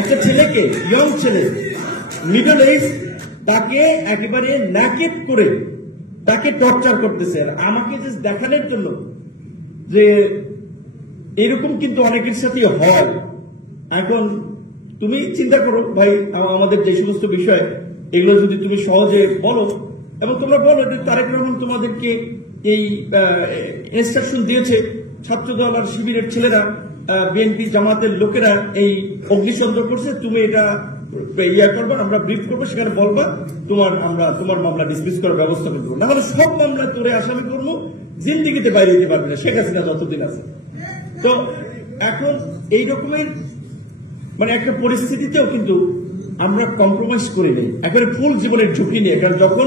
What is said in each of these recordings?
একটা ছেলেকে, ইয়ং ছেলে, মিডল এজ, তাকে একেবারে ন্যাকেট করে তাকে টর্চার করতেছে। আর আমাকে জাস্ট দেখানোর জন্য যে এরকম কিন্তু অনেকের সাথে হয়। এখন তুমি চিন্তা করো ভাই, আমাদের যে সমস্ত বিষয় এগুলো যদি তুমি সহজে বলো এবং তোমরা বলো যে তারেক রহমান তোমাদেরকে এই ইনস্ট্রাকশন দিয়েছে, ছাত্রদল আর শিবিরের ছেলেরা, বিএনপি জামাতের লোকেরা এই অগ্নিসংযোগ করছে, তুমি এটা ইয়া করবা, আমরা ব্রিফ করবো, সেখানে বলবা আমরা তোমার মামলা ডিসমিস করার ব্যবস্থা করবো, না হলে সব মামলা তোরে আসামি করবো, জিন্দিগিতে বাইরে যেতে পারবে না শেখ হাসিনা যতদিন আছে। তো এখন এই রকমের মানে একটা পরিস্থিতিতেও কিন্তু আমরা কম্প্রোমাইজ করে নেই, একেবারে ফুল জীবনের ঝুঁকি নিয়ে। কারণ যখন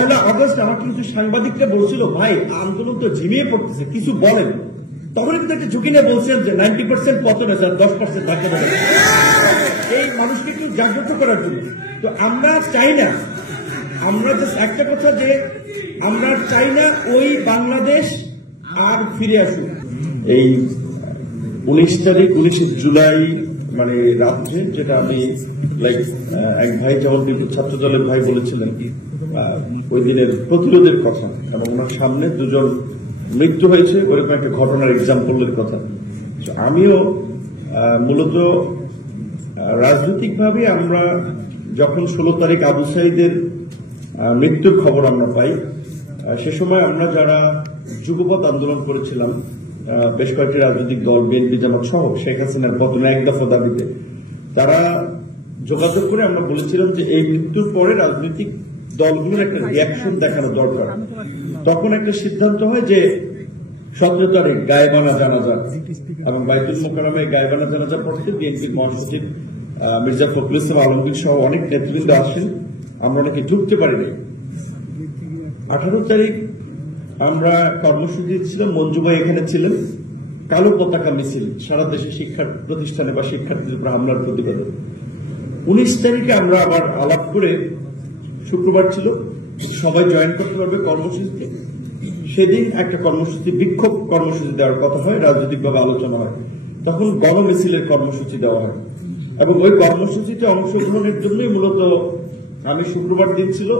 1 আগস্ট আমাকে কিছু সাংবাদিকরা বলছিল ভাই আন্দোলন তো ঝিমিয়ে পড়তেছে, কিছু বলেন, তখন কিন্তু একটা ঝুঁকি নিয়ে বলছিলেন যে 90% পতন আছে, 10% বাকি যাবে, এই মানুষকে একটু জাগ্রত করার জন্য। তো আমরা চাই না, আমরা জাস্ট একটা কথা যে আমরা চাই না ওই বাংলাদেশ আর ফিরে আসুক। এই 19 তারিখ 19 জুলাই মানে রাত্রে, যেটা আমি লাইক এক ভাই যেমন ছাত্র দলের ভাই বলেছিলেন ওই দিনের প্রতিরোধের কথা, এবং ওনার সামনে 2 জন মৃত্যু হয়েছে, ওরকম একটা ঘটনার এক্সাম্পলের কথা। আমিও মূলত রাজনৈতিকভাবে আমরা যখন 16 তারিখ আবু সাঈদের মৃত্যুর খবর আমরা পাই, সে সময় আমরা যারা যুগপৎ আন্দোলন করেছিলাম, বেশ কয়েকটি রাজনৈতিক দল, বিএনপি জামাত সহ, শেখ হাসিনার পতন এক দফা দাবিতে, তারা যোগাযোগ করে আমরা বলেছিলাম যে এই মৃত্যুর পরে রাজনৈতিক দলগুলোর একটা রিয়াকশন দেখানো দরকার। তখন একটা সিদ্ধান্ত হয় যে 17 তারিখ গায়েবানা জানাজা এবং বাইতুল মোকাররমে গায়েবানা জানাজা পড়তে বিএনপির মহাসচিব মির্জা ফখরুল ইসলাম আলমগীর সহ অনেক নেতৃবৃন্দ আসেন, আমরা অনেকে ঢুকতে পারিনি। 18 তারিখ আমরা কর্মসূচি ছিলাম, মঞ্জু ভাই এখানে ছিলেন, কালো পতাকা মিছিল সারা দেশে শিক্ষা প্রতিষ্ঠানে বা শিক্ষার্থীদের উপর হামলার প্রতিবাদে। 19 তারিখে আমরা আবার আলাপ করে, শুক্রবার ছিল, সবাই জয়েন করতে পারবে কর্মসূচিতে, সেদিন একটা কর্মসূচি, বিক্ষোভ কর্মসূচি দেওয়ার কথা হয়, রাজনৈতিকভাবে আলোচনা হয়, তখন গণমিছিলের কর্মসূচি দেওয়া হয়। এবং ওই কর্মসূচিতে অংশগ্রহণের জন্যই মূলত আমি শুক্রবার দিন ছিল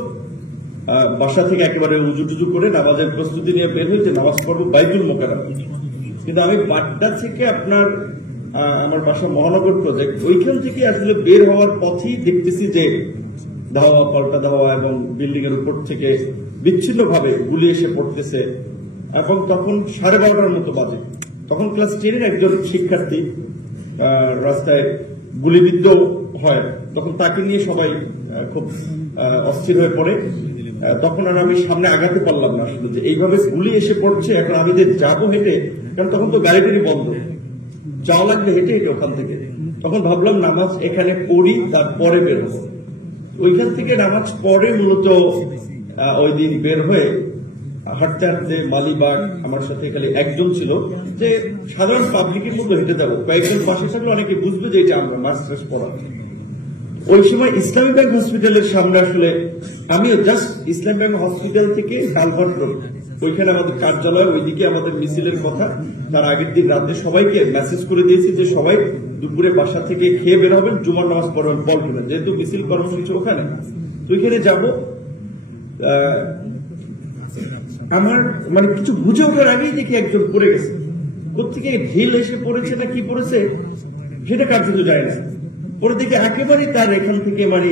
বাসা থেকে একেবারে উজু টুজু করে নামাজের প্রস্তুতি নিয়ে বের হয়েছে, নামাজ পড়বো বাইতুল মোকাররম। কিন্তু আমি বাড্ডা থেকে আমার বাসা মহানগর প্রজেক্ট, ওইখান থেকে আসলে বের হওয়ার পথেই দেখতেছি যে ধাওয়া পাল্টা ধাওয়া এবং বিল্ডিং এর উপর থেকে বিচ্ছিন্নভাবে গুলি এসে পড়তেছে। এবং তখন 12:30 মতো বাজে, তখন ক্লাস 10-এর একজন শিক্ষার্থী রাস্তায় গুলিবিদ্ধ হয়, তখন তাকে নিয়ে সবাই খুব অস্থির হয়ে পড়ে। তখন আর আমি সামনে আগাতে পারলাম না, আসলে যে এইভাবে গুলি এসে পড়ছে, এখন আমি যে যাবো হেঁটে, কারণ তখন তো গাড়ি টাড়ি বন্ধ, যাওয়া লাগবে হেঁটে হেঁটে ওখান থেকে। তখন ভাবলাম নামাজ এখানে পড়ি, তারপরে বের হবো। ওইখান থেকে নামাজ পড়ে মূলত ওই দিন বের হয়ে হাঁটতে হাঁটতে মালিবাগ, আমার সাথে খালি একজন ছিল, যে সাধারণ পাবলিকের মতো হেঁটে যাবো, কয়েকজন পাশে থাকলে অনেকে বুঝবে যে এটা আমরা মাস্টার্স পড়া। ওই সময় ইসলামী ব্যাংক হসপিটালের সামনে, আসলে আমিও জাস্ট ইসলামী ব্যাংক হসপিটাল থেকে কালভার্ট রোড, ওইখানে আমাদের কার্যালয়, ওইদিকে আমাদের মিছিলের কথা। তার আগের দিন রাতে সবাইকে মেসেজ করে দিয়েছি যে সবাই দুপুরে বাসা থেকে খেয়ে বের হবেন, জুমার নামাজ পড়বেন পল্টনে, যেহেতু মিছিল কর্মসূচি ওখানে। তো ওইখানে যাব, আমার মানে কিছু বুঝে ওঠার আগেই দেখি একজন পড়ে গেছে, কোথেকে ঢিল এসে পড়েছে না কি পড়েছে সেটা কার্যত যায় না। পরে দেখি একেবারে তার এখান থেকে মানে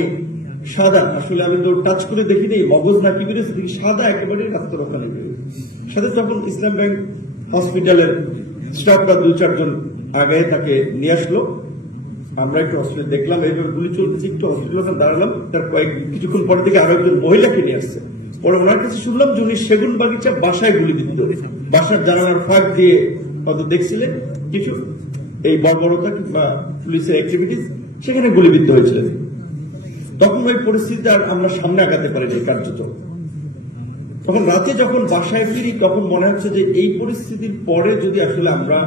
সাদা, আসলে আমি তো টাচ করে দেখিনি মগজ না কি বেরিয়েছে, দেখি সাদা একেবারে রাস্তার ওখানে সাথে। তখন ইসলাম ব্যাংক হসপিটালের স্টাফরা 2-4 জন আগে তাকে নিয়ে আসলো, আমরা একটু হসপিটাল দেখলাম, এইভাবে গুলি চলতেছে, একটু হসপিটাল ওখানে দাঁড়ালাম। তার কিছুক্ষণ পর থেকে আরো একজন মহিলাকে নিয়ে আসছে। পরে ওনার কাছে শুনলাম যে উনি সেগুন বাগিচা বাসায় গুলি দিত, বাসার জানালার ফাঁক দিয়ে হয়তো দেখছিলেন কিছু এই বর্বরতা কিংবা পুলিশের অ্যাক্টিভিটিস, সেখানে গুলিবিদ্ধ হয়েছিলেন। তখন ওই পরিস্থিতিতে আর আমরা সামনে আগাতে পারিনি কার্যত। তখন রাতে যখন বাসায় ফিরি, তখন মনে হচ্ছে যে এই পরিস্থিতির পরে যদি আসলে আমরা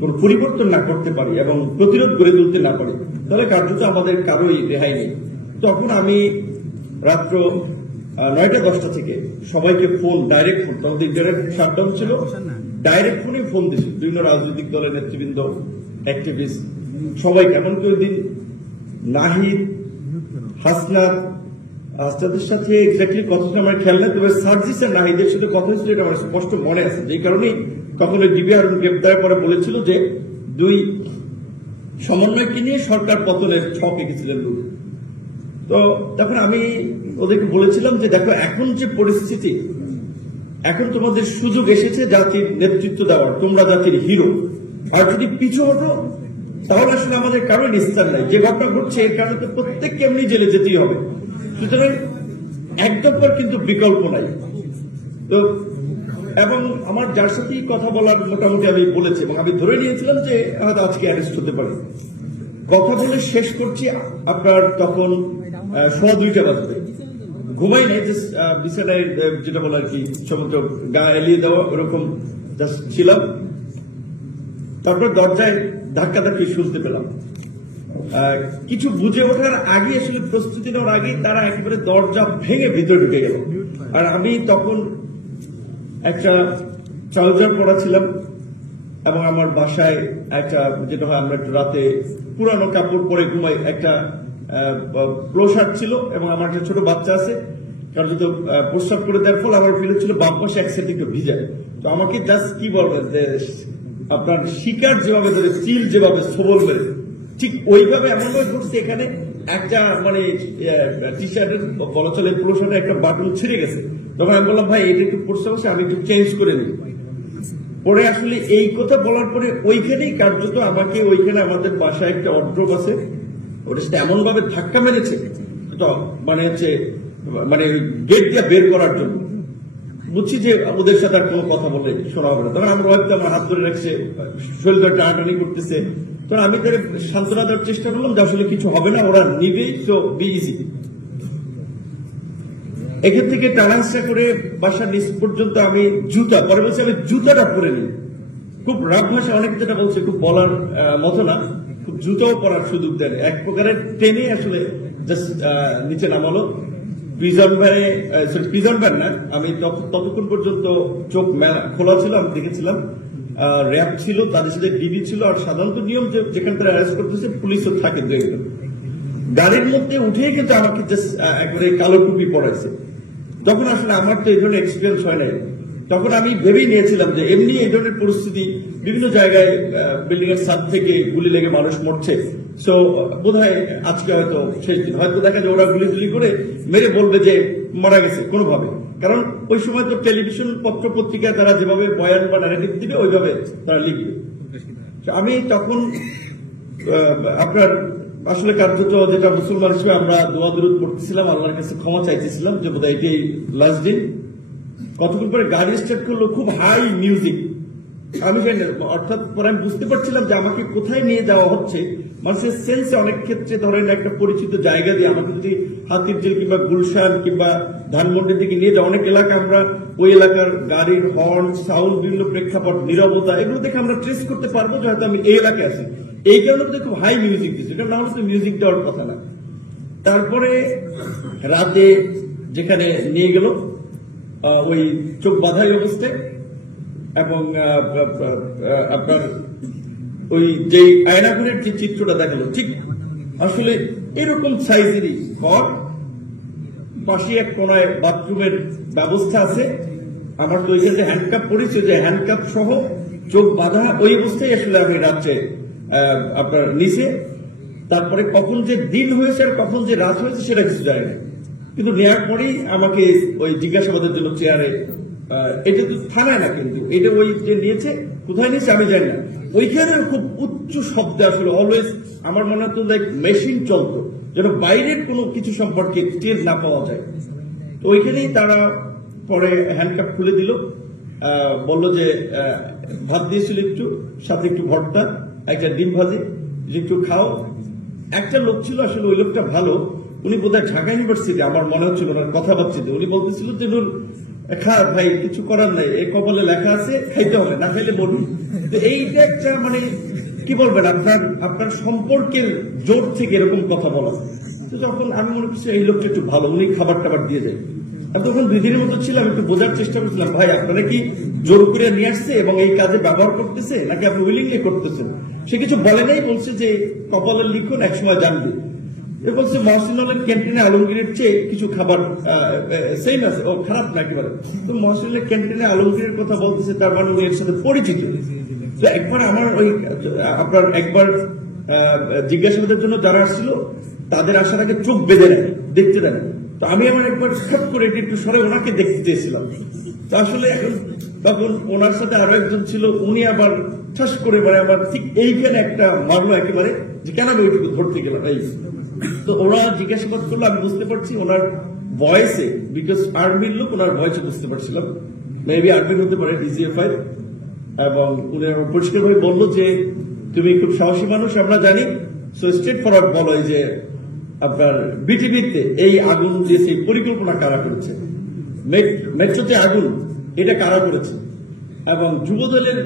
কোন পরিবর্তন না করতে পারি এবং প্রতিরোধ গড়ে তুলতে না পারি, তাহলে কার্যত আমাদের কারোই রেহাই নেই। তখন আমি রাত্র 9টা-10টা থেকে সবাইকে ফোন, ডাইরেক্ট ফোন, তখন ইন্টারনেট শাটডাউন ছিল, ডাইরেক্ট ফোনে ফোন দিয়েছি বিভিন্ন রাজনৈতিক দলের নেতৃবৃন্দ, অ্যাক্টিভিস্ট, সবাইকে, এমনকি ওই দিন নাহিদ, হাসনাদের সাথে এক্স্যাক্টলি কথাটা আমার খেয়াল নাই, তবে সার্জিস আর নাহিদের সাথে কথা হয়েছিল, এটা আমার স্পষ্ট মনে আছে। যে কারণেই তখন ওই ডিবি হারুন গ্রেপ্তারের পরে বলেছিল যে দুই সমন্বয়কে নিয়ে সরকার পতনের ছক এঁকেছিলেন। তো তখন আমি ওদেরকে বলেছিলাম যে দেখো, এখন যে পরিস্থিতি, এখন তোমাদের সুযোগ এসেছে জাতির নেতৃত্ব দেওয়ার, তোমরা জাতির হিরো। আর যদি পিছু হটো তাহলে আসলে আমাদের কারো নিস্তার নাই। যে ঘটনা ঘটছে এর কারণে তো প্রত্যেককে এমনি জেলে যেতেই হবে। সুতরাং একদম কিন্তু বিকল্প নাই। তো এবং আমার যার সাথেই কথা বলার মোটামুটি আমি বলেছি, এবং আমি ধরে নিয়েছিলাম যে হয়তো আজকে অ্যারেস্ট হতে পারে। কথা বলে শেষ করছি আপনার তখন 2:15 বাজবে। ঘুমাই নাই, বিছানায় যেটা বলে আর কি সমুদ্র গা এলিয়ে দেওয়া ওরকম জাস্ট ছিলাম। তারপর দরজায় ধাক্কাধাক্কি শুনতে পেলাম। কিছু বুঝে ওঠার আগে, আসলে প্রস্তুতি নেওয়ার আগেই তারা একেবারে দরজা ভেঙে ভিতরে ঢুকে গেল। আর আমি তখন একটা ট্রাউজার পরা ছিলাম, এবং আমার বাসায় একটা, যেটা হয় আমরা একটু রাতে পুরানো কাপড় পরে ঘুমাই, একটা প্লো শার্ট ছিল, এবং আমার একটা ছোট বাচ্চা আছে। কারণ যদি প্রস্রাব করে দেওয়ার ফলে আমার ফিল ছিল বাম পাশে এক সাইড একটু ভিজায়। তো আমাকে জাস্ট কি বলবেন যে আপনার শিকার যেভাবে ধরে, চিল যেভাবে সবল মেরে, ঠিক ওইভাবে এমনভাবে ঘটছে এখানে একটা মানে টি শার্টের বলা চলে পুরো শার্টের একটা বাটন ছিঁড়ে গেছে। তখন আমি বললাম ভাই এটা একটু পড়ছে বসে, আমি একটু চেঞ্জ করে নিই। পরে আসলে এই কথা বলার পরে ওইখানেই কার্যত আমাকে, ওইখানে আমাদের বাসায় একটা অড্রপ আছে, ওটা সাথে এমন ভাবে ধাক্কা মেরেছে, তো মানে হচ্ছে মানে গেট দিয়ে বের করার জন্য। বুঝছি যে ওদের সাথে আর কোনো কথা বলে শোনা হবে না। তখন আমরা হয়তো আমার হাত ধরে রাখছে, শরীর ধরে টানাটানি করতেছে। তখন আমি তাদের সান্ত্বনা দেওয়ার চেষ্টা করলাম যে আসলে কিছু হবে না, ওরা নিবেই, তো বি ইজি। এখান থেকে টানাহাসা করে বাসার নিচ পর্যন্ত আমি জুতা, পরে বলছি আমি জুতাটা পরে নিই। খুব রাগ ভাষা, অনেক যেটা বলছে, খুব বলার মতো না, খুব জুতাও পরার সুযোগ দেন, এক প্রকারের ট্রেনে আসলে জাস্ট নিচে নামালো। প্রিজন ভ্যান না, আমি ততক্ষণ পর্যন্ত চোখ খোলা ছিল, আমি দেখেছিলাম র্যাব ছিল, তাদের সাথে ডিবি ছিল। আর সাধারণত নিয়ম যেখানে তারা অ্যারেস্ট করতেছে পুলিশও থাকে দু একজন। গাড়ির মধ্যে উঠেই কিন্তু আমাকে জাস্ট একবারে কালো টুপি পরাইছে। তখন আসলে আমার তো এই ধরনের এক্সপিরিয়েন্স হয় নাই। তখন আমি ভেবেই নিয়েছিলাম যে এমনি এই ধরনের পরিস্থিতি, বিভিন্ন জায়গায় বিল্ডিং এর ছাদ থেকে গুলি লেগে মানুষ মরছে, সো বোধহয় আজকে হয়তো শেষ দিন। হয়তো দেখা যায় ওরা গুলি করে মেরে বলবে যে মারা গেছে কোনোভাবে। কারণ ওই সময় তো টেলিভিশন, পত্র পত্রিকায় তারা যেভাবে বয়ান বা ন্যারেটিভ দিবে ওইভাবে তারা লিখবে। আমি তখন আপনার আসলে কার্যত যেটা মুসলমান হিসেবে আমরা দোয়া দরুদ পড়তেছিলাম, আল্লাহর কাছে ক্ষমা চাইতেছিলাম যে বোধহয় এটাই লাস্ট দিন। কতক্ষণ পরে গাড়ি স্টার্ট করলো, খুব হাই মিউজিক, আমি জানি না, অর্থাৎ পরে আমি বুঝতে পারছিলাম যে আমাকে কোথায় নিয়ে যাওয়া হচ্ছে। মানুষের সেন্সে অনেক ক্ষেত্রে ধরেন একটা পরিচিত জায়গা দিয়ে আমাকে যদি হাতিরঝিল কিংবা গুলশান কিংবা ধানমন্ডির দিকে নিয়ে যাওয়া, অনেক এলাকা আমরা ওই এলাকার গাড়ির হর্ন, সাউন্ড, বিভিন্ন প্রেক্ষাপট, নীরবতা, এগুলো দেখে আমরা ট্রেস করতে পারবো যে হয়তো আমি এই এলাকায় আছি। এই কারণে তো খুব হাই মিউজিক দিচ্ছে, এটা না হলে তো মিউজিক দেওয়ার কথা না। তারপরে রাতে যেখানে নিয়ে গেল, ওই চোখ বাঁধাই অবস্থায়, এবং আপনার ওই যে আয়নাঘরের যে চিত্রটা দেখালো, ঠিক আসলে এরকম সাইজেরই ঘর, পাশে এক কোনায় বাথরুমের ব্যবস্থা আছে। আমার তো ওইখানে হ্যান্ডকাপ পড়েছে, যে হ্যান্ডকাপ সহ চোখ বাঁধা ওই অবস্থায় আসলে আমি রাত্রে আপনার নিচে। তারপরে কখন যে দিন হয়েছে আর কখন যে রাত হয়েছে সেটা কিছু জানি না, কিন্তু নেওয়ার পরেই আমাকে ওই জিজ্ঞাসাবাদের জন্য চেয়ারে, এটা তো থানায় না, কিন্তু এটা ওই যে নিয়েছে, কোথায় নিয়েছে আমি জানি না, ওইখানে খুব উচ্চ শব্দে আসলে অলওয়েজ আমার মনে হতো লাইক মেশিন চলতো, যেন বাইরের কোনো কিছু সম্পর্কে টের না পাওয়া যায়। তো ওইখানেই তারা পরে হ্যান্ডকাপ খুলে দিল, বলল যে ভাত দিয়েছিল একটু, সাথে একটু ভর্তা, একটা ডিম ভাজি, যে একটু খাও। একটা লোক ছিল, আসলে ওই লোকটা ভালো, উনি বোধহয় ঢাকা ইউনিভার্সিটি, আমার মনে হচ্ছিল ওনার কথাবার্তাতে, উনি বলতেছিল যে নুর খা ভাই, কিছু করার নাই, এই কপালে লেখা আছে, খাইতে হবে, না খাইলে বলুন। তো এইটা একটা মানে কি বলবেন, আপনার সম্পর্কের জোর থেকে এরকম কথা বলা। তো যখন আমি মনে করছি এই লোকটা একটু ভালো, উনি খাবার টাবার দিয়ে যায়, আমি তখন 2 দিনের মতো ছিলাম, একটু বোঝার চেষ্টা করছিলাম, ভাই আপনারা কি জোর করে নিয়ে আসছে এবং এই কাজে ব্যবহার করতেছে নাকি আপনি উইলিংলি করতেছেন? সে কিছু বলে নাই, বলছে যে কপালের লিখন একসময় জানবে। এ বলছে মহসিন হলের ক্যান্টিনে আলমগীরের চেয়ে কিছু খাবার সেম আছে, ও খারাপ না একেবারে। তো মহসিন হলের ক্যান্টিনে আলমগীরের কথা বলতেছে, তার মানে উনি এর সাথে পরিচিত। তো একবার আমার ওই আপনার একবার জিজ্ঞাসাবাদের জন্য যারা আসছিল তাদের আসার আগে চোখ বেঁধে নেয়, দেখতে দেয় না। তো আমি আমার একবার খট করে একটু সরে ওনাকে দেখতে চেয়েছিলাম। তো আসলে এখন তখন ওনার সাথে আরো একজন ছিল, উনি আবার ঠাস করে মানে আমার ঠিক এইখানে একটা মারলো একেবারে, যে কেন আমি ওইটুকু ধরতে গেলাম। এই তো ওরা জিজ্ঞাসাবাদ করলো, আমি বুঝতে পারছি ওনার ভয়েসে, বিকজ আর্মির লোক, ওনার ভয়েসে বুঝতে পারছিলাম মেবি আর্মির হতে পারে, ডিজিএফআই। এবং উনি পরিষ্কার ভাবে বললো যে তুমি খুব সাহসী মানুষ, আমরা জানি, সো স্ট্রেট ফরওয়ার্ড বলো যে আপনার বিটিভিতে এই আগুন যে সেই পরিকল্পনা কারা করেছে, মেট্রোতে আগুন এটা কারা করেছে, এবং যুবদলের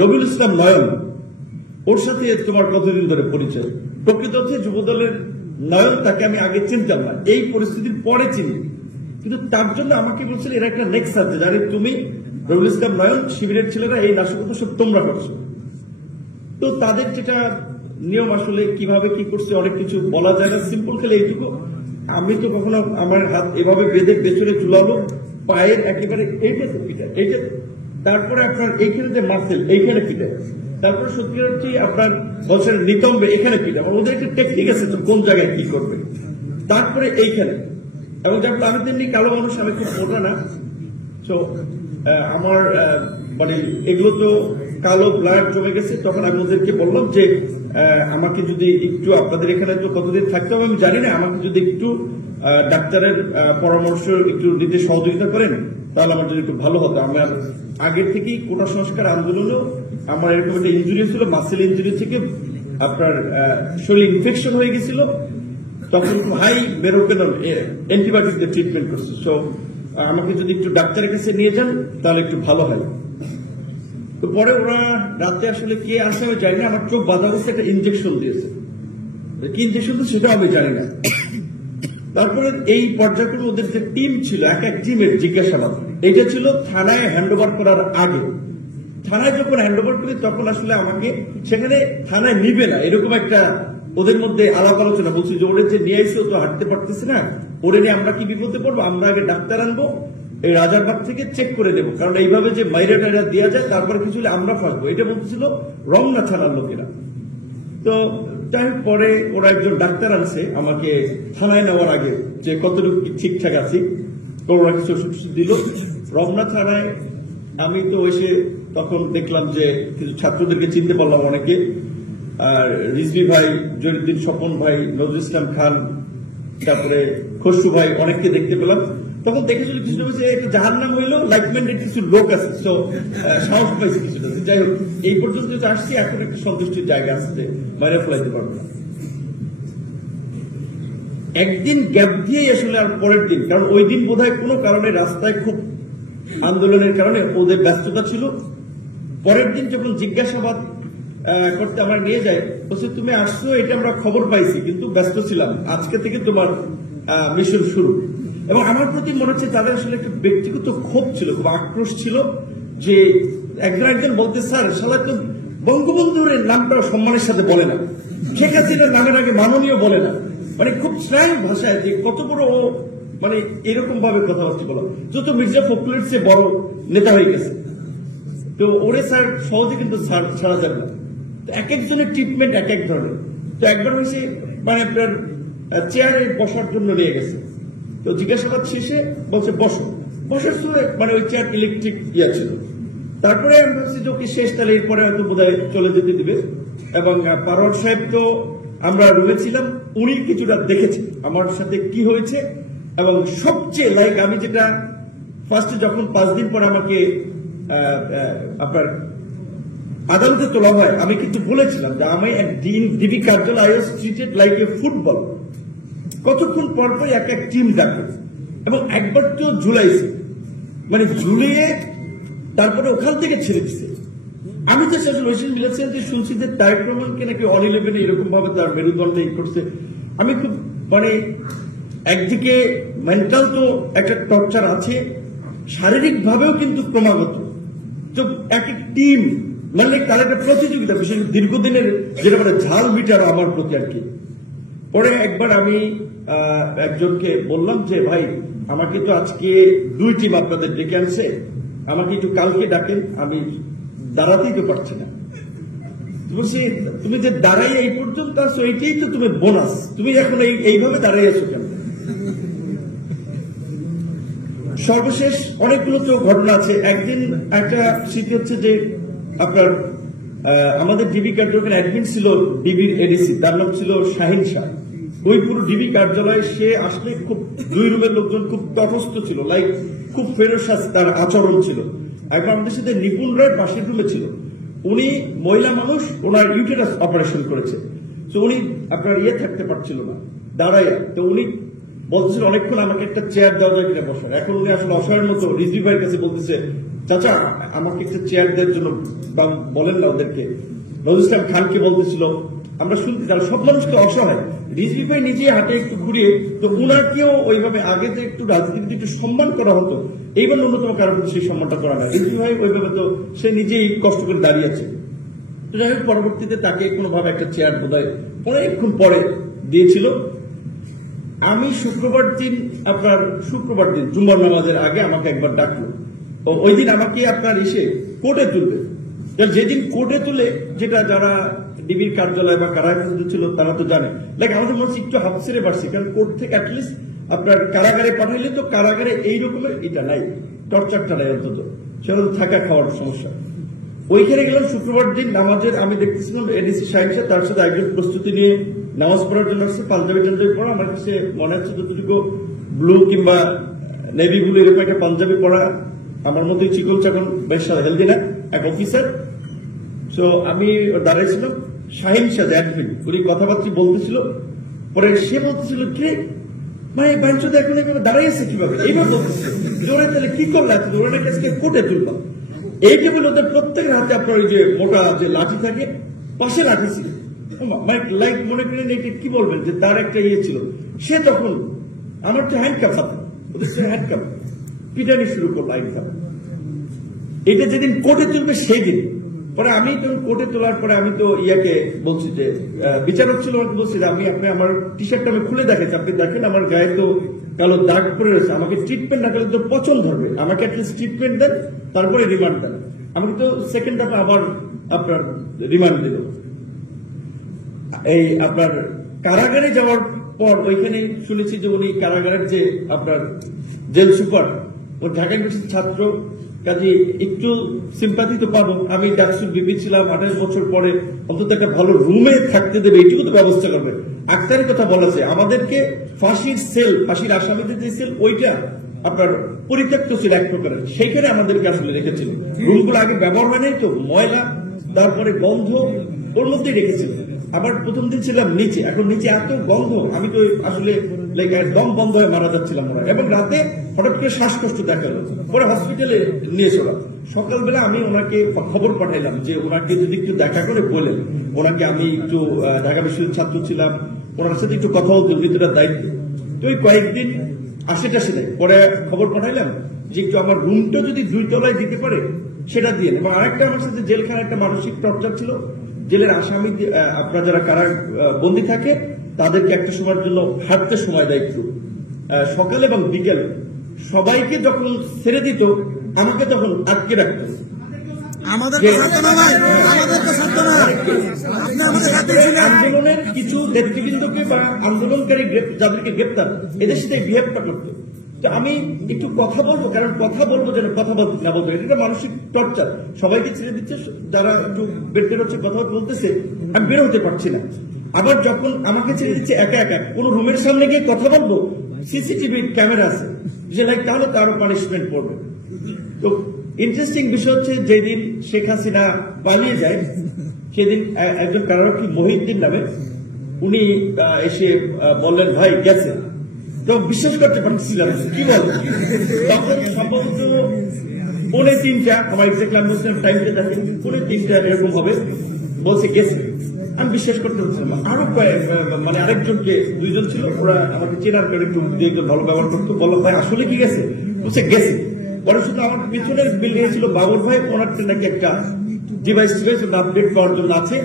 রবিউল ইসলাম নয়ন, ওর সাথে তোমার কতদিন ধরে পরিচয়? প্রকৃত অর্থে যুবদলের নয়ন, তাকে আমি আগে চিনতাম না, এই পরিস্থিতির পরে চিনি। কিন্তু তার জন্য আমাকে বলছেন এরা একটা নেক্সট আছে, জানি তুমি রবিউল ইসলাম নয়ন, শিবিরের ছেলেরা এই নাশকতা সব তোমরা করছো। তো তাদের যেটা নিয়ম, আসলে কিভাবে কি করছে অনেক কিছু বলা যায় না, সিম্পল খেলে এইটুকু, আমি তো কখনো আমার হাত এভাবে বেঁধে পেছনে চুলালো, পায়ের একেবারে এইটা তো পিটায়, এইটা, তারপরে আপনার এইখানে যে মাসেল এইখানে পিটায়, তারপরে সত্যি হচ্ছে আপনার বছর নিতম্বে এখানে পিটায়, ওদের একটা টেকনিক আছে তো কোন জায়গায় কি করবে, তারপরে এইখানে। এবং যেমন আমি তেমনি কালো মানুষ, আমি খুব মোটা না, তো আমার মানে এগুলো তো কালো ব্লাড জমে গেছে। তখন আমি ওদেরকে বললাম যে আমাকে যদি একটু, আপনাদের এখানে তো কতদিন থাকতে হবে আমি জানি না, আমাকে যদি একটু ডাক্তারের পরামর্শ একটু দিতে সহযোগিতা করেন তাহলে আমার যদি একটু ভালো হতো। আমার আগের থেকেই কোটা সংস্কার আন্দোলনেও আমার এরকম একটা ইঞ্জুরি ছিল, মাসেল ইঞ্জুরি থেকে আপনার শরীর ইনফেকশন হয়ে গেছিল, তখন হাই মেরোপেনল অ্যান্টিবায়োটিক দিয়ে ট্রিটমেন্ট করছে। সো আমাকে যদি একটু ডাক্তারের কাছে নিয়ে যান তাহলে একটু ভালো হয়। তো পরে ওরা রাতে আসলে কে আসে আমি জানি না, আমার চোখ বাধা অবস্থা একটা ইঞ্জেকশন দিয়েছে, কি ইঞ্জেকশন তো সেটাও আমি জানি না। তারপরে এই পর্যায়ক্রমে ওদের যে টিম ছিল, এক এক টিমের জিজ্ঞাসাবাদ, এটা ছিল থানায় হ্যান্ড ওভার করার আগে। থানায় যখন হ্যান্ড ওভার করি তখন আসলে আমাকে সেখানে থানায় নিবে না, এরকম একটা ওদের মধ্যে আলাপ আলোচনা, বলছি যে ওরে যে নিয়ে আইসে তো হাঁটতে পারতেছে না, ওরে নিয়ে আমরা কি বিপদে পড়বো, আমরা আগে ডাক্তার আনবো এই রাজারবাগ থেকে, চেক করে দেবো, কারণ এইভাবে যে মাইরা টাইরা দেওয়া যায় তারপরে কিছু হলে আমরা ফাঁসবো, এটা বলতেছিল রমনা থানার লোকেরা। তো তাই পরে ওরা একজন ডাক্তার আনছে আমাকে থানায় নেওয়ার আগে, যে কতটুকু ঠিকঠাক আছি, ওরা কিছু ওষুধ দিল। রমনা থানায় আমি তো এসে তখন দেখলাম যে কিছু ছাত্রদেরকে চিনতে পারলাম অনেকে, আর রিজভি ভাই, জহিরুদ্দিন স্বপন ভাই, নজরুল ইসলাম খান, তারপরে খসরু ভাই, অনেককে দেখতে পেলাম। তখন দেখেছিল কিছুটা একটু জাহান্নাম হইলো, লাইক মাইন্ডেড কিছু লোক আছে, তো সাহস পাইছে কিছুটা। যাই হোক, এই পর্যন্ত যেহেতু আসছি, এখন একটা সন্তুষ্টির জায়গা আসছে, বাইরে ফেলাইতে পারবো না। একদিন গ্যাপ দিয়েই আসলে আর পরের দিন, কারণ ওই দিন বোধহয় কোনো কারণে রাস্তায় খুব আন্দোলনের কারণে ওদের ব্যস্ততা ছিল। পরের দিন যখন জিজ্ঞাসাবাদ করতে আমার নিয়ে যায়, বলছে তুমি আসছো এটা আমরা খবর পাইছি, কিন্তু ব্যস্ত ছিলাম, আজকে থেকে তোমার মিশন শুরু। এবং আমার প্রতি মনে হচ্ছে তাদের আসলে একটা ব্যক্তিগত ক্ষোভ ছিল, খুব আক্রোশ ছিল, যে একজন বলতে, স্যার শালা তো বঙ্গবন্ধুর নামটা সম্মানের সাথে বলে না, শেখ হাসিনার নামের আগে মাননীয় বলে না, মানে খুব স্ট্রং ভাষায়, যে কত বড় ও মানে এরকম ভাবে কথাবার্তা বলা, যত মির্জা ফখরুলের চেয়ে বড় নেতা হয়ে গেছে। তো ওরে স্যার সহজে কিন্তু ছাড়া যাবে না। এক একজনের ট্রিটমেন্ট এক এক ধরনের। তো একবার হয়েছে মানে আপনার চেয়ারে বসার জন্য নিয়ে গেছে, তো জিজ্ঞাসাবাদ শেষে বলছে বসো, বসার সময় মানে ওই চেয়ার ইলেকট্রিক ইয়া ছিল। তারপরে আমি বলছি যে ওকে শেষ, তাহলে এরপরে হয়তো বোধহয় চলে যেতে দিবে। এবং পারওয়ার সাহেব তো আমরা রুমেছিলাম, উনি কিছুটা দেখেছে আমার সাথে কি হয়েছে। এবং সবচেয়ে লাইক আমি যেটা ফার্স্টে যখন 5 দিন পর আমাকে আপনার আদালতে তোলা হয়, আমি কিন্তু বলেছিলাম যে আমি ডিবি কার্যালয় I was treated like a football. কতক্ষণ পর পর এক এক টিম ডাকে, এবং একবার তো ঝুলাইছে, মানে ঝুলিয়ে তারপরে ওখান থেকে ছেড়ে দিচ্ছে। আমি তো সোশ্যাল মিলেছেন যে শুনছি যে তারেক রহমানকে নাকি অন-11 এরকম ভাবে তার মেরুদণ্ডে করছে। আমি খুব মানে একদিকে মেন্টাল তো একটা টর্চার আছে, শারীরিক ভাবেও কিন্তু ক্রমাগত। তো এক টিম মানে তার একটা প্রতিযোগিতা, বিশেষ দীর্ঘদিনের যেটা মানে ঝাল মিটার আমার প্রতি আর কি। পরে একবার আমি একজনকে বললাম যে ভাই আমাকে তো আজকে 2 টিম আপনাদের ডেকে আনছে, আমাকে একটু কালকে ডাকেন, আমি দাঁড়াতেই তো পারছি না। বলছি তুমি যে দাঁড়াই এই পর্যন্ত আছো এইটাই তো তুমি বোনাস, তুমি এখন এইভাবে দাঁড়াই আছো কেন? সর্বশেষ অনেকগুলো তো ঘটনা আছে। একদিন একটা স্মৃতি হচ্ছে যে আপনার আমাদের ডিবি কার্যালয়ের অ্যাডমিন ছিল ডিবির এডিসি, তার নাম ছিল শাহিন শাহ। ওই পুরো ডিবি কার্যালয়ে সে আসলে খুব 2 রুমের লোকজন খুব তটস্থ ছিল, লাইক খুব ফেরোসাস তার আচরণ ছিল। একবার আমাদের সাথে নিপুণ রায় পাশের রুমে ছিল, উনি মহিলা মানুষ, ওনার ইউটেরাস অপারেশন করেছে, তো উনি আপনার থাকতে পারছিল না দাঁড়াইয়া। তো উনি বলতেছিল অনেকক্ষণ আমাকে একটা চেয়ার দেওয়া যায় কিনা বসার। এখন উনি আসলে অসহায়ের মতো রিজভি ভাইয়ের কাছে বলতেছে চাচা আমাকে একটা চেয়ার দেওয়ার জন্য বলেন না ওদেরকে। নজরুল ইসলাম খানকে বলতেছিল, আমরা শুনতে তারা সব মানুষকে অসহায়। রিজভি ভাই নিজে হাটে একটু ঘুরিয়ে, তো উনাকেও ওইভাবে আগে যে একটু রাজনীতিতে একটু সম্মান করা হতো, এইবার অন্যতম কারণ সেই সম্মানটা করা হয়। রিজভি ভাই ওইভাবে তো সে নিজেই কষ্ট করে দাঁড়িয়েছে। তো যাই হোক পরবর্তীতে তাকে কোনোভাবে একটা চেয়ার বোধহয় অনেকক্ষণ পরে দিয়েছিল। আমি শুক্রবার দিন জুম্মার নামাজের আগে আমাকে একবার ডাকলো, ওই দিন আমাকে আপনার এসে কোর্টে তুলবে। যেদিন কোর্টে তুলে, যেটা যারা ডিবির কার্যালয় বা কারাগারে ছিল তারা তো জানে, লাইক আমাদের মনে হচ্ছে একটু হাফ ছেড়ে পারছি, কারণ কোর্ট থেকে অ্যাটলিস্ট আপনার কারাগারে পাঠাইলে তো কারাগারে এই রকমের এটা নাই, টর্চারটা নাই অন্তত, সেটা তো থাকা খাওয়ার সমস্যা। ওইখানে গেলাম শুক্রবার দিন নামাজের, আমি দেখতেছিলাম এডিসি সাহেব সাহেব তার সাথে একজন প্রস্তুতি নিয়ে নামাজ পড়ার জন্য আসছে, পাঞ্জাবি টাঞ্জাবি পড়া। আমার কাছে মনে হচ্ছে যতটুকু ব্লু কিংবা নেভি ব্লু এরকম একটা পাঞ্জাবি পড়া, আমার মতোই চিকন চাকন, বেশ হেলদি না এক অফিসার। সো আমি দাঁড়াইছিলাম, শাহিন শাহ অ্যাডমিন, উনি কথাবার্তা বলতেছিল। পরে সে বলতেছিল কি মানে বাঞ্চতে এখন এইভাবে দাঁড়াইছে কিভাবে, এইভাবে বলতেছে ওরা তাহলে কি করলে ওরা নাকি আজকে কোর্টে তুলবা। এই টেবিল ওদের প্রত্যেকের হাতে আপনার ওই যে মোটা যে লাঠি থাকে, পাশে লাঠি ছিল, লাইক মনে করেন এটা কি বলবেন যে তার একটা ইয়ে ছিল। সে তখন আমার তো হ্যান্ডকাপ হাতে, ওদের হ্যান্ডকাপ পিটানি শুরু করলো হ্যান্ডকাপ। এটা যেদিন কোর্টে তুলবে সেই দিন। পরে আমি তো কোর্টে তোলার পরে আমি তো ইয়াকে বলছি যে বিচারক ছিল, আমাকে বলছি যে আপনি আমার টি শার্টটা আমি খুলে দেখাচ্ছি, আপনি দেখেন আমার গায়ে তো কালো দাগ পড়ে রয়েছে, আমাকে ট্রিটমেন্ট না করলে তো পচন ধরবে, আমাকে অ্যাটলিস্ট ট্রিটমেন্ট দেন, তারপরে রিমান্ড দেন। আমাকে তো সেকেন্ড হাফে আবার আপনার রিমান্ড দিল। এই আপনার কারাগারে যাওয়ার পর ওইখানে শুনেছি যে উনি কারাগারের যে আপনার জেল সুপার, ও ঢাকা ইউনিভার্সিটির ছাত্র, কাজে একটু সিম্পাথি তো পাবো। আমি ডাকসুর বিপি ছিলাম, 28 বছর পরে অন্তত একটা ভালো রুমে থাকতে দেবে এইটুকু তো ব্যবস্থা করবে। আক্তারের কথা বলেছে, আমাদেরকে ফাঁসির সেল, ফাঁসির আসামিদের যে সেল, ওইটা আপনার পরিত্যক্ত ছিল এক প্রকারের, সেইখানে আমাদেরকে আসলে রেখেছিল। রুমগুলো আগে ব্যবহার হয় নাই তো, ময়লা, তারপরে গন্ধ ওর মধ্যেই রেখেছিল। আবার প্রথম দিন ছিলাম নিচে, এখন নিচে এত গন্ধ, আমি তো আসলে দম বন্ধ হয়ে মারা যাচ্ছিলাম ওরা। এবং রাতে হঠাৎ করে শ্বাসকষ্ট দেখা গেল, পরে হসপিটালে নিয়েছে ওরা। সকালবেলা আমি ওনাকে খবর পাঠাইলাম যে ওনাকে যদি একটু দেখা করে বলেন, ওনাকে আমি একটু ঢাকা বিশ্ববিদ্যালয়ের ছাত্র ছিলাম, ওনার সাথে একটু কথা বলতো, ভিতরের দায়িত্ব। তো ওই কয়েকদিন আসে নাই, পরে খবর পাঠাইলাম যে একটু আমার রুমটা যদি 2 তলায় দিতে পারে সেটা দিয়ে। এবং আরেকটা আমার সাথে জেলখানা একটা মানসিক টর্চার ছিল, জেলের আসামি আপনার যারা কারা বন্দী থাকে তাদেরকে একটা সময়ের জন্য হাঁটতে সময় দেয় একটু, সকালে এবং বিকেলে। সবাইকে যখন ছেড়ে দিত আমাকে তখন আটকে রাখতো। আন্দোলনের কিছু নেতৃবৃন্দকে বা আন্দোলনকারী যাদেরকে গ্রেপ্তার, এদের সাথে বিহেভটা করতো। তো আমি একটু কথা বলবো, কারণ কথা বলবো যেন কথা বলতে না বলতো, এটা মানসিক টর্চার। সবাইকে ছেড়ে দিচ্ছে, যারা একটু বের হচ্ছে কথা বলতেছে, আমি বের হতে পারছি না। আবার যখন আমাকে ছেড়ে দিচ্ছে একা একা কোন রুমের সামনে গিয়ে কথা বলবো, সিসিটিভি ক্যামেরা আছে, যে লাইক তাহলে তারও পানিশমেন্ট পড়বে। তো ইন্টারেস্টিং বিষয় হচ্ছে যেদিন শেখ হাসিনা পালিয়ে যায়, সেদিন একজন কারারক্ষী মহিউদ্দিন নামে, উনি এসে বললেন ভাই গেছে। তো বিশ্বাস করতে পারছিলাম কি বলবো। তখন সম্ভবত 2:45, আমার এক্সাক্ট আমি বলছিলাম টাইমটা দেখেন, 2:45 এরকম হবে, বলছে গেছে। আমি বিশ্বাস করতে পারছিলাম। আরো মানে আরেকজনকে, দুইজন ছিল, ওরা আমাকে চেনার কারণে একটু দিয়ে ভালো ব্যবহার করতো। বললাম ভাই আসলে কি গেছে? বলছে গেছে। পরে শুধু আমার পিছনের বিল্ডিং ছিল বাবুর ভাই, ওনার নাকি একটা ডিভাইস আপডেট করার জন্য আছে,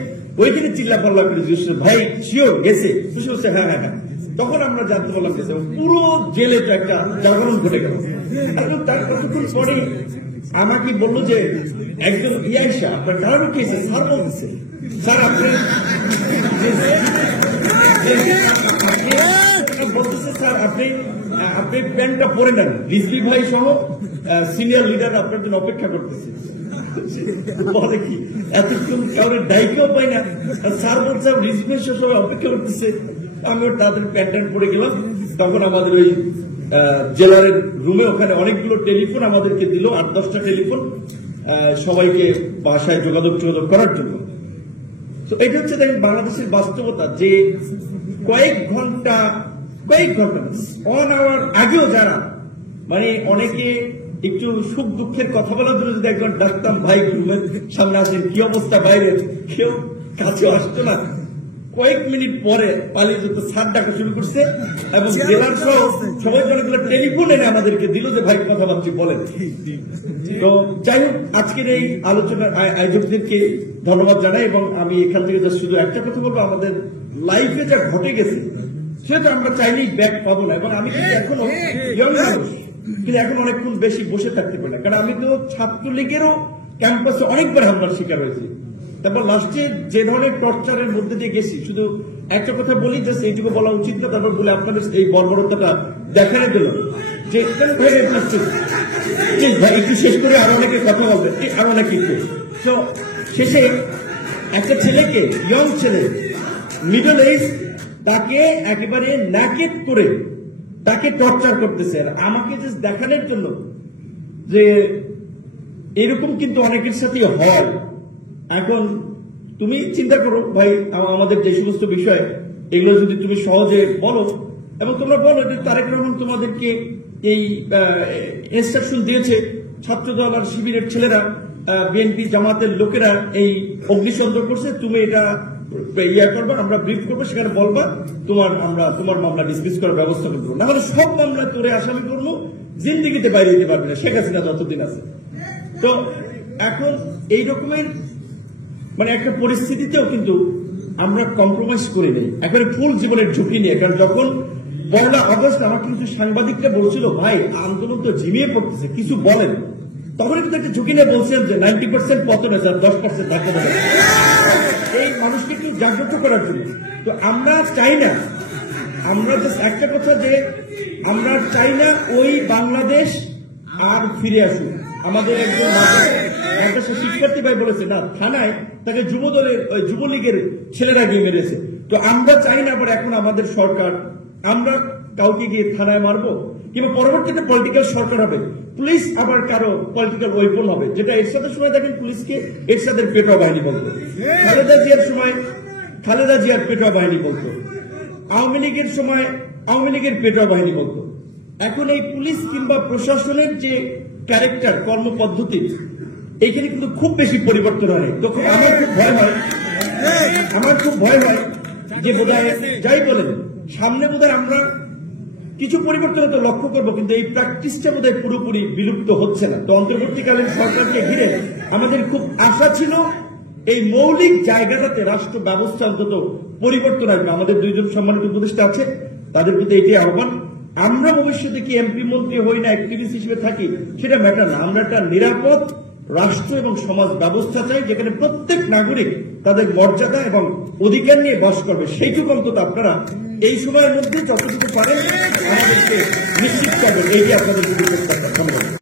ওইখানে চিল্লা পাল্লা করে জিজ্ঞেস ভাই শিওর গেছে? খুশি হচ্ছে হ্যাঁ হ্যাঁ হ্যাঁ। তখন আমরা জানতে পারলাম গেছে। পুরো জেলে তো একটা জাগরণ ঘটে গেল। এখন তার কতক্ষণ পরে আমাকে বললো যে একজন ইয়াইসা আপনার কারণ খেয়েছে, স্যার বলতেছে স্যার আপনি বলতেছে স্যার আপনি আপনি প্যান্টটা পরে নেন, রিজভি ভাই সহ সিনিয়র লিডার আপনার জন্য অপেক্ষা করতেছে। বলে কি এতক্ষণ কাউরে ডাইকেও পাই না, স্যার বলছে রিজভি সবাই অপেক্ষা করতেছে। আমিও তাদের প্যান্ট পরে গেলাম। তখন আমাদের ওই জেলারের রুমে ওখানে অনেকগুলো টেলিফোন আমাদেরকে দিল, 8-10টা টেলিফোন, সবাইকে বাসায় যোগাযোগ করার জন্য। তো এটা হচ্ছে দেখেন বাংলাদেশের বাস্তবতা, যে কয়েক ঘন্টা 1 আওয়ার আগেও যারা মানে অনেকে একটু সুখ দুঃখের কথা বলার জন্য যদি একজন ডাকতাম ভাই রুমের সামনে আসেন কি অবস্থা বাইরে, কেউ কাছে আসতো না। কয়েক মিনিট পরে পালিয়ে যেত, স্যার ডাকা শুরু করছে এবং জেলার সহ সবাই অনেকগুলো টেলিফোন এনে আমাদেরকে দিল যে ভাই কথাবার্তা বলেন। তো যাই হোক, আজকের এই আলোচনার আয়োজকদেরকে ধন্যবাদ জানাই এবং আমি এখান থেকে শুধু একটা কথা বলবো, আমাদের লাইফে যা ঘটে গেছে সেটা আমরা চাইলেই ব্যাক পাবো না। এবং আমি কিন্তু এখনো ইয়ং মানুষ, কিন্তু এখন অনেকক্ষণ বেশি বসে থাকতে পারি না, কারণ আমি তো ছাত্রলীগেরও ক্যাম্পাসে অনেকবার হামলার শিকার হয়েছি। তারপর লাস্টে যে ধরনের টর্চারের মধ্যে দিয়ে গেছি, শুধু একটা কথা বলি, জাস্ট এইটুকু বলা উচিত না, তারপর বলে আপনাদের এই বর্বরতাটা দেখানো দিল যে ভাই একটু শেষ করে আরো অনেকে কথা বলবে, আরো অনেকে তো শেষে একটা ছেলেকে, ইয়ং ছেলে, মিডল এজ, তাকে একেবারে ন্যাকেট করে তাকে টর্চার করতেছে। আর আমাকে জাস্ট দেখানোর জন্য যে এরকম কিন্তু অনেকের সাথে হয়। এখন তুমি চিন্তা করো ভাই, আমাদের যে সমস্ত বিষয় এগুলো যদি তুমি সহজে বলো এবং তোমরা বলো যে তারেক রহমান তোমাদেরকে এই ইনস্ট্রাকশন দিয়েছে, ছাত্রদল আর শিবিরের ছেলেরা, বিএনপি জামাতের লোকেরা এই অগ্নিসন্ত্র করছে, তুমি এটা ইয়া করবা, আমরা ব্রিফ করবো, সেখানে বলবা তোমার মামলা ডিসমিস করার ব্যবস্থা করবো, না হলে সব মামলা তোরে আসামি করবো, জিন্দিগিতে বাইরে যেতে পারবি না, শেখ হাসিনা যতদিন আছে। তো এখন এই রকমের মানে একটা পরিস্থিতিতেও কিন্তু আমরা কম্প্রোমাইজ করে নেই, একেবারে ফুল জীবনের ঝুঁকি নিয়ে। কারণ যখন 1 আগস্ট আমাকে কিছু সাংবাদিকরা বলছিল ভাই আন্দোলন তো ঝিমিয়ে পড়তেছে, কিছু বলেন, তখন কিন্তু একটা ঝুঁকি নিয়ে বলছেন যে 90% পতন হয়েছে, 10% ধাক্কা দেবে, এই মানুষকে একটু জাগ্রত করার জন্য। তো আমরা চাই না, আমরা জাস্ট একটা কথা যে আমরা চাই না ওই বাংলাদেশ আর ফিরে আসুক। আমাদের একজন মাদ্রাসা শিক্ষার্থী ভাই বলেছে না, থানায় তাকে যুবদলের যুবলীগের ছেলেরা গিয়ে মেরেছে। তো আমরা চাই না আবার এখন আমাদের সরকার, আমরা কাউকে গিয়ে থানায় মারবো, কিংবা পরবর্তীতে পলিটিক্যাল সরকার হবে, পুলিশ আবার কারো পলিটিক্যাল ওয়েপন হবে, যেটা এরশাদের সময় দেখেন পুলিশকে এরশাদের পেটোয়া বাহিনী বলতো, খালেদা জিয়ার সময় খালেদা জিয়ার পেটোয়া বাহিনী বলতো, আওয়ামী লীগের সময় আওয়ামী লীগের পেটোয়া বাহিনী বলতো। এখন এই পুলিশ কিংবা প্রশাসনের যে ক্যারেক্টার, কর্মপদ্ধতি, এইখানে কিন্তু খুব বেশি পরিবর্তন হয়। তো আমার খুব ভয় হয় যে বোধহয় যাই বলেন সামনে বোধহয় আমরা কিছু পরিবর্তন তো লক্ষ্য করবো, কিন্তু এই প্র্যাকটিসটা বোধহয় পুরোপুরি বিলুপ্ত হচ্ছে না। তো অন্তর্বর্তীকালীন সরকারকে ঘিরে আমাদের খুব আশা ছিল এই মৌলিক জায়গাটাতে রাষ্ট্র ব্যবস্থা অন্তত পরিবর্তন আসবে। আমাদের 2 জন সম্মানিত উপদেষ্টা আছে, তাদের প্রতি এটাই আহ্বান। আমরা ভবিষ্যতে কি এমপি মন্ত্রী হই না, অ্যাক্টিভিস্ট হিসেবে থাকি, সেটা ম্যাটার না, আমরা একটা নিরাপদ রাষ্ট্র এবং সমাজ ব্যবস্থা চাই, যেখানে প্রত্যেক নাগরিক তাদের মর্যাদা এবং অধিকার নিয়ে বাস করবে। সেইটুকু অন্তত আপনারা এই সময়ের মধ্যে যতটুকু পারেন আমাদেরকে নিশ্চিত করবেন, এইটি আপনাদের প্রতি প্রত্যাশা। ধন্যবাদ।